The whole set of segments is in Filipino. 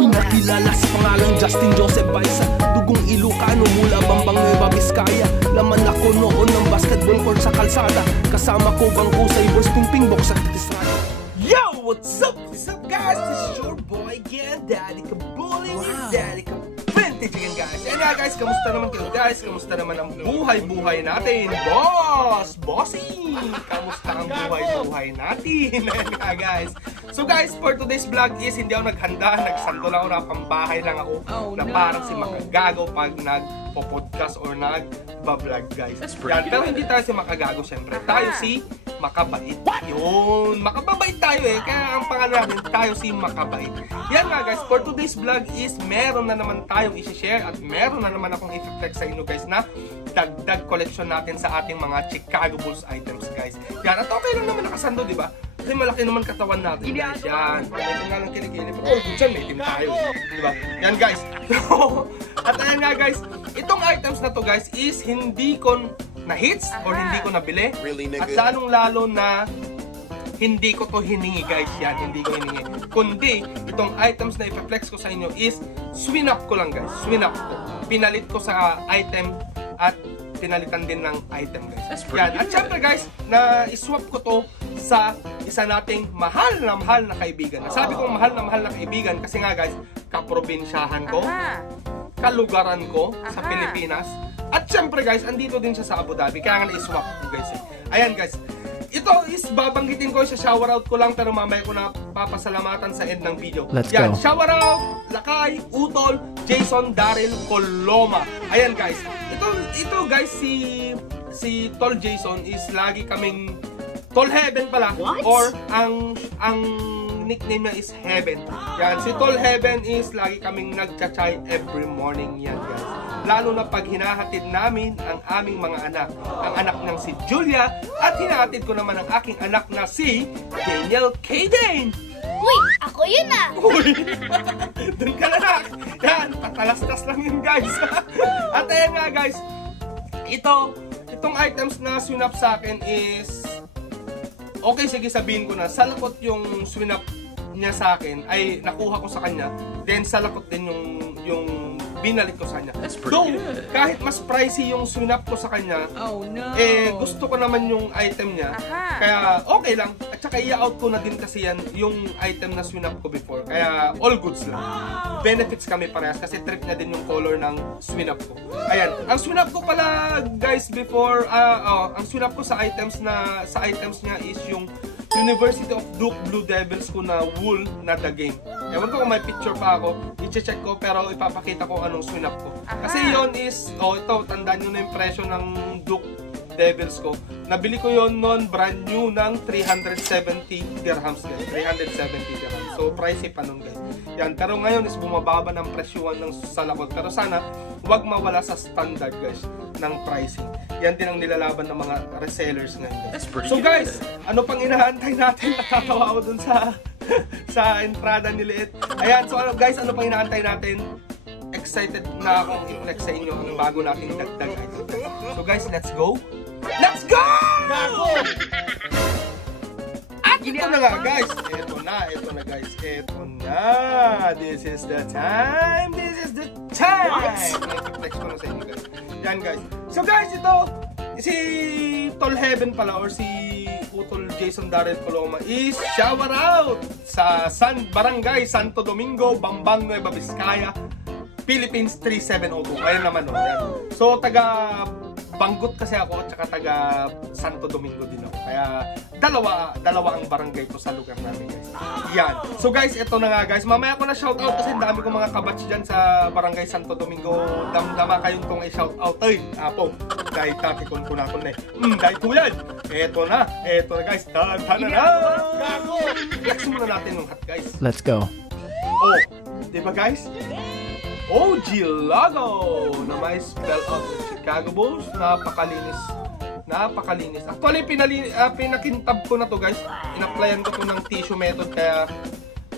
Nakilala sa pangalang Justin Joseph Baisa, dugong Ilocano mula Bambang Nueva Vizcaya. Laman ako noon ng basketball court sa kalsada, kasama ko bangko sa boys ping box at estrada. Yo! What's up? What's up guys? This is your boy again, Daddy Kabuli with Daddy Vintage again guys. And yeah guys, kamusta naman kayo guys? Kamusta naman ang buhay-buhay natin? Bossy! Kamusta ang buhay-buhay natin? And yeah guys. So guys, for today's vlog is hindi ako naghanda. Nagsanto lang ako na pambahay lang ako. Na parang si Makagago pag nagpo-podcast or nag-vlog guys. Yan, pero hindi tayo si Makagago syempre. Tayo si Makabait. Yun, makababait tayo eh. Kaya ang pangalan natin, tayo si Makabait. Yan nga guys, for today's vlog is meron na naman tayong isi-share at meron na naman akong i-flex sa inyo guys na dagdag collection natin sa ating mga Chicago Bulls items guys. Yan, at okay lang naman nakasando, di ba? Kasi malaki naman katawan natin guys. Yan, ito nga lang kilikili. Pero kung dyan, may team tayo. Di ba? Yan guys. At ayan nga guys, itong items na to guys is hindi ko na-hits or hindi ko nabili. At lalong-lalo na hindi ko to hiningi guys. Yan, hindi ko hiningi. Kundi, itong items na i-flex ko sa inyo is swin up ko lang guys. Swin up ko. Pinalit ko sa item at pinalitan din ng item guys. Yan. At syempre guys, na iswap ko to sa isa nating mahal na kaibigan. Sabi kong mahal na kaibigan kasi nga guys, kaprobinsyahan ko, kalugaran ko sa Pilipinas. At syempre guys, andito din siya sa Abu Dhabi. Kaya nga na-swap ko guys eh. Ayan guys. Ito is babanggitin ko, sa shower out ko lang pero mamaya ko na papasalamatan sa end ng video. Let's yan, go. Shower out, Lakay, Utol, Jason, Daryl, Coloma. Ayan guys. Ito guys, si Tol Jason is lagi kaming Tol Heaven pala. What? Or ang nickname niya is Heaven. Yan, si Tol Heaven is lagi kaming nagcha-chai every morning yan guys. Lalo na pag hinahatid namin ang aming mga anak. Ang anak ng si Julia at hinahatid ko naman ang aking anak na si Daniel Kaden. Uy, ako yun ah! Uy! Doon ka na! Yan, patalastas lang yun guys. At ayan nga guys, itong items na swinap sa akin is okay, sige sabihin ko na, salakot yung swinap niya sa akin, ay nakuha ko sa kanya, then salakot din yung binalik ko sa kanya. Though, kahit mas pricey yung swinap ko sa kanya, gusto ko naman yung item niya, kaya okay lang. At saka i-out ko na din kasi yan, yung item na swinap ko before, kaya all goods lang. Benefits kami parehas kasi trip niya din yung color ng swinap ko. Ayan, ang swinap ko pala guys before, ang swinap ko sa items niya is yung University of Duke Blue Devils ko na wool na the game. Ewan ko kung may picture pa ako, i-check ko pero ipapakita ko anong swinap ko. Kasi yon is, ito, tandaan nyo na yung presyo ng Duke Devils ko. Nabili ko yon non brand new ng 370 dirhams guys. 370 dirhams. So, pricey pa nun guys. Yan, pero ngayon is bumababa ng presyuan ng salakot. Pero sana, wag mawala sa standard guys ng pricing. Yan din ang nilalaban ng mga resellers ngayon guys. So guys, ano pang inaantay natin? Nakatawa ako dun sa entrada ni Liit. Ayan, so guys, ano pang inaantay natin? Excited na akong i-flex sa inyo ang bago nating dagdag item. So guys, let's go! Let's go! At ito na nga guys, ito na guys, ito na. This is the time! I-flex ko na sa inyo guys. Yan guys. So guys, ito, si Tol Heaven pala or si Utol Jason Daryl Coloma is shower out sa Barangay Santo Domingo, Bambang Nueva Vizcaya, Philippines 3702. Ayan naman o. Yan. So taga Banggot kasi ako at saka taga Santo Domingo din ako. Kaya dalawa ang barangay ko sa lugar namin guys. Yan. So guys, ito na nga guys. Mamaya ko na shoutout kasi dami ko mga kabatch dyan sa Barangay Santo Domingo. Damdama kayong tong i-shoutout. Ay, apo. Dahil dati ko na ako na eh. Dahil tulad. Ito na guys. Tana na. Flex muna natin yung hat guys. Let's go. Oh, diba guys? OG logo na may spell out ng Chicago Bulls. Napakalinis. Actually, pinakintab ko na to guys. In-applyan ko to ng tissue method kaya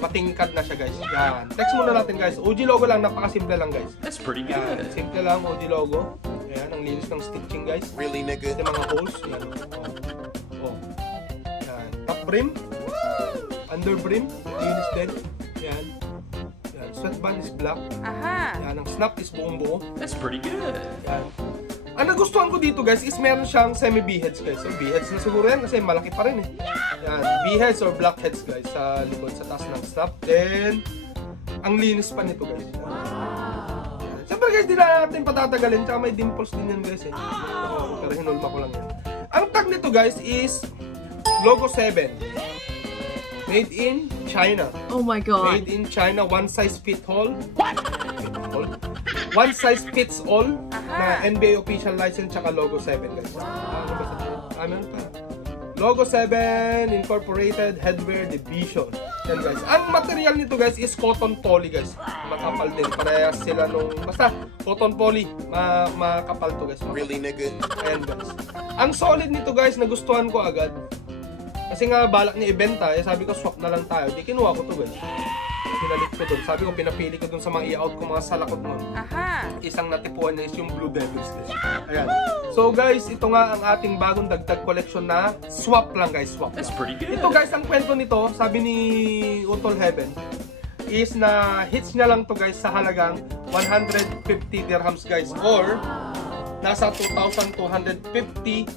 matingkad na siya guys. Yan. Text muna natin guys. OG logo lang, napakasimple lang guys. That's pretty good. Yan. Simple lang, OG logo. Yan, ang linis ng stitching guys. Really nigga. Yung mga holes. Yan. Oh. Yan. Top brim. Under brim. Linis din. Yan. sweatband is black. Aha. Yan, ang snap is buong buo. That's pretty good. Yan. Ang nagustuhan ko dito guys is meron siyang semi-B-heads guys. So B-heads na siguro yan kasi malaki pa rin eh. Yan, B-heads or black heads guys sa likod, sa taas ng snap. Then, ang linis pa nito guys. Yan. Siyempre guys, di na natin patatagalin. Tsaka may dimples din yan guys eh. Pero hinulma ko lang yan. Ang tag nito guys is Logo 7. Made in China. Oh my God. Made in China, one size fits all. One size fits all na NBA official license tsaka Logo 7 guys. Ano ba sa meron pa? Logo 7 Incorporated Headwear Division. Yan guys. Ang material nito guys is cotton poly guys. Makapal din. Parehas sila nung basta cotton poly. Makapal to guys. Really, nigga? Ayan guys. Ang solid nito guys, nagustuhan ko agad. Kasi nga balak niya ibenta, sabi ko swap na lang tayo. Di kinuha ko to guys. Pinalit ko dun. Sabi ko pinapili ko dun sa mga i-out ko mga salakot nun. Aha. Isang natipuan niya is yung Blue Devils guys. Ayan. So guys, ito nga ang ating bagong dagdag collection na swap lang guys. Swap That's lang. pretty good. Ito guys, ang kwento nito, sabi ni Utol Heaven, is na hits niya lang to guys sa halagang 150 dirhams guys. Or nasa 2,250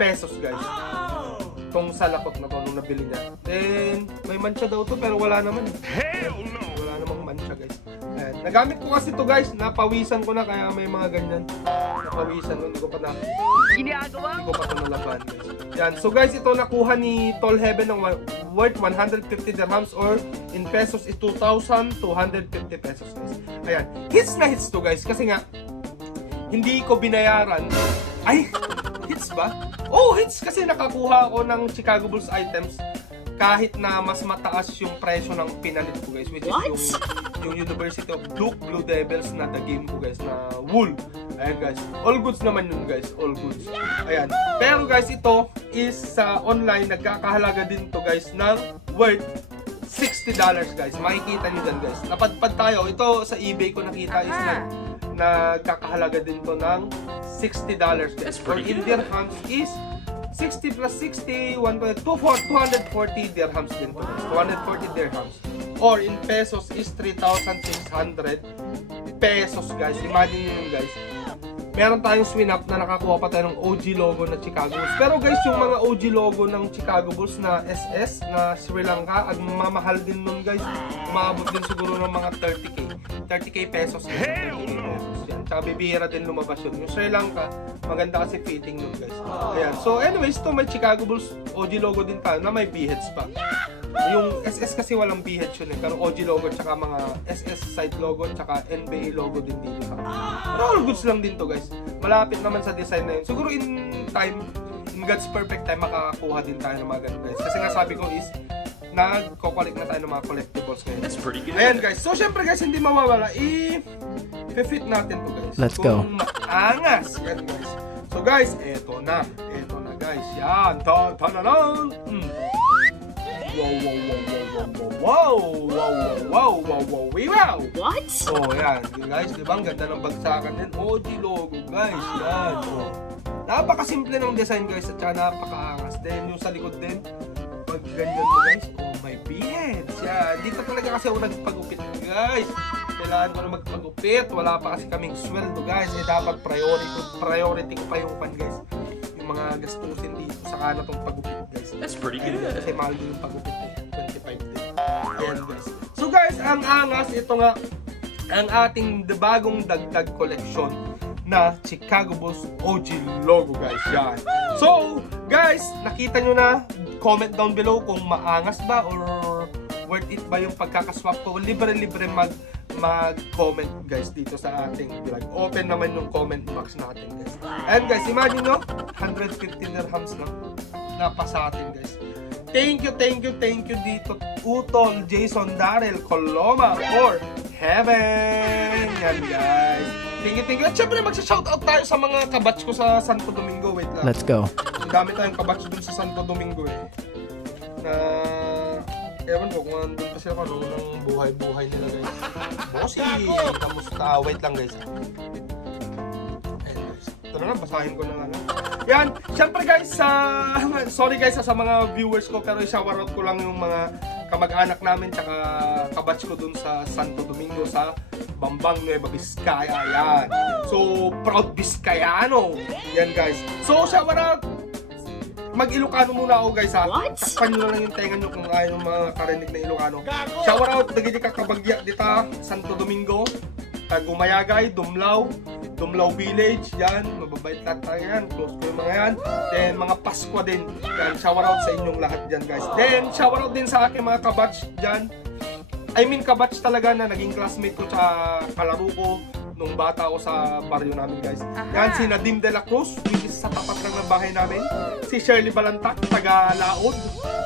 pesos guys. Itong salakot na to nung nabili niya. Then, may mancha daw to pero wala naman. Hell no! Wala namang mancha guys. Ayan. Nagamit ko kasi to guys. Napawisan ko na kaya may mga ganyan. Napawisan ko. Hindi ko pa to nalaban guys. Yan. So guys, ito nakuha ni Tol Heaven ng worth 150 dirhams or in pesos is 2,250 pesos guys. Ayan. Hits na hits to guys. Kasi nga, hindi ko binayaran. Ay! Hits ba? Oh, hits kasi nakakuha ako ng Chicago Bulls items kahit na mas mataas yung presyo ng pinalit ko guys, which is yung University of Duke Blue Devils na the game ko guys na wool. Ayan guys, all goods naman yun guys, all goods. Ayan, pero guys ito is sa online nagkakahalaga din to guys ng worth $60 guys. Makikita nyo dyan guys. Napadpad tayo, ito sa eBay ko nakita is nagkakahalaga din to ng $60 guys. For in dirhams is 60 plus 60, 240 dirhams din to guys. 240 dirhams. Or in pesos is 3,600 pesos guys. Imagine nyo yun guys. Meron tayong swinap na nakakuha pa tayo ng OG logo na Chicago Bulls. Pero guys, yung mga OG logo ng Chicago Bulls na SS na Sri Lanka, ang mamahal din nun guys. Umabot din siguro ng mga 30k. 30k pesos. 30k pesos yan. Tsaka bibihira din lumabas yun. Yung Sri Lanka, maganda kasi fitting nun guys. Ayan. So anyways, ito may Chicago Bulls OG logo din tayo na may B-heads pa. Yung SS kasi walang B-heads yun eh. Pero OG logo tsaka mga SS side logo tsaka NBA logo din dito sa pero all goods lang din to guys. Malapit naman sa design na yun. Siguro in time, in God's perfect time, makakakuha din tayo ng mga ganun guys. Kasi nga sabi ko is nagko-collect na tayo ng mga collectibles ngayon. That's pretty good. Ayan guys. So syempre guys, hindi mawawala. I-fit natin to guys. Let's go. Kung maangas. Yan guys. So guys, eto na. Eto na guys. Yan. Ta-ta-na-nan. Wow! What? Oh, yan. Guys, di ba? Ang ganda ng bagsakan din. OG logo, guys. Yan. Oh. Napakasimple ng design, guys. At saka napakaangas. Then, yung sa likod din, pag ganyan mo, guys. Oh, my beads. Yan. Dito talaga kasi ako nagpagupit, guys. Kailangan ko na magpagupit. Wala pa kasi kaming sweldo, guys. Eh, dapat priority ko pa yung pan, guys. Yung mga gastusin dito. Saka na itong pagupit, guys. That's pretty Ayan, good. kasi mahal din yung pagupit eh. 25 din. Ayan guys. So guys, ang angas, ito nga ang ating bagong dagdag collection na Chicago Bulls OG logo guys. Yan. So guys, nakita nyo na, comment down below kung maangas ba or worth it ba yung pagkakaswap ko. Libre-libre mag-comment guys dito sa ating vlog. Open naman yung comment box natin guys. And guys, imagine nyo, 150 dirhams lang. Napa sa atin guys. Thank you dito Utol, Jason, Darrell, Coloma, for Heaven. Yan guys. Thank you. At syempre magsa-shoutout tayo sa mga kabatch ko sa Santo Domingo. Wait lang. Let's go. Dami tayong kabatch dun sa Santo Domingo eh. Na ewan ko kung andun pa sila kung ng buhay-buhay nila guys. Bossy! Kamusta? Wait lang guys. Ayan guys. Ito na lang, basahin ko na nga lang. Yan, syempre guys, sorry guys sa mga viewers ko pero i-shoutout ko lang yung mga kamag-anak namin tsaka kabatch ko dun sa Santo Domingo sa Bambang, Nueva Vizcaya. Yan. So, proud Vizcayano. Yan guys. So, shout out. Mag-Ilocano muna ako guys ha. What? Takpan nyo na lang yung tenga nyo kung ayaw ng mga karinig na Ilocano. Shout out. Dagiti kakabagya dita Santo Domingo. Gumayagay, Dumlao Village, yan, mababait lahat tayo yan, close ko yung mga yan. Then, mga Paskwa din, yan, shout out sa inyong lahat dyan guys. Then, shout out din sa aking mga kabatch dyan. I mean, kabatch talaga na naging classmate ko sa kalaro ko nung bata ako sa baryo namin guys. Yan, si Nadim de la Cruz, which is sa tapat lang ng bahay namin. Si Shirley Balantak, taga Laod.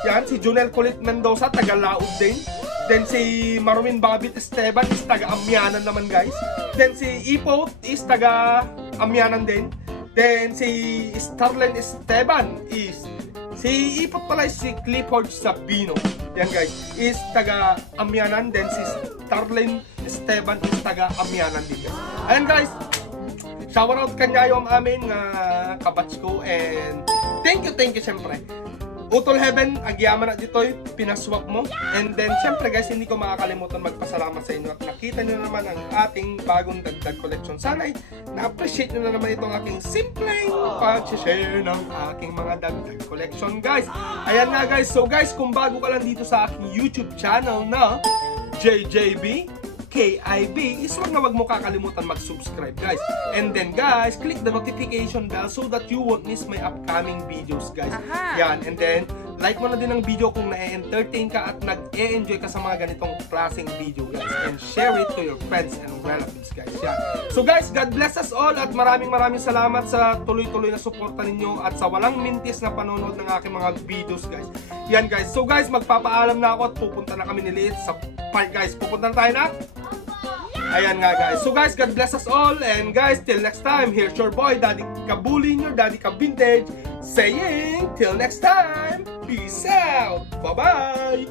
Yan, si Junel Colit Mendoza, taga Laod din. Then si Marvin Babit Esteban is taga Amyanan naman guys. Then si Ipot is taga Amyanan din. Then si Starlen Esteban is si Ipot pala is si Clifford Sabino. Yan guys, is taga Amyanan. Then si Starlen Esteban is taga Amyanan din guys. Ayan guys, shout out kanya yung amin kabatch ko, and thank you syempre. Utol Heaven, agyaman na dito'y pinaswak mo. And then, syempre guys, hindi ko makakalimutan magpasalamat sa inyo at nakita nyo naman ang ating bagong dagdag collection. Sana'y na-appreciate nyo na naman itong aking simpleng pag-share ng aking mga dagdag collection guys. Ayan nga guys, so guys, kung bago ka lang dito sa aking YouTube channel na JJB KIB, is wag mo kakalimutan mag-subscribe guys. And then guys, click the notification bell so that you won't miss my upcoming videos guys. Yan, and then like mo na din ang video kung na-entertain ka at nag-e-enjoy ka sa mga ganitong klaseng video guys. And share it to your friends and relatives guys. Yan. So guys, God bless us all at maraming salamat sa tuloy-tuloy na suporta ninyo at sa walang mintis na panonood ng aking mga videos guys. Yan guys. So guys, magpapaalam na ako at pupunta na kami ni Liit sa park guys. Pupunta na tayo na. Ayan nga guys. So guys, God bless us all. And guys, till next time, here's your boy, Daddy Kabulin, your Daddy Kabintage, saying, till next time, peace out. Bye-bye.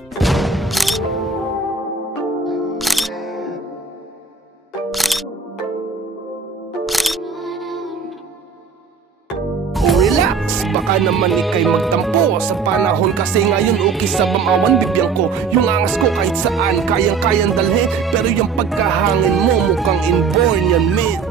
Baka naman ikay magtampo sa panahon, kasi ngayon okay sa mamawan bibiyang ko. Yung angas ko kahit saan kayang-kayang dalhin, pero yung pagkahangin mo mukhang inborn yan mate.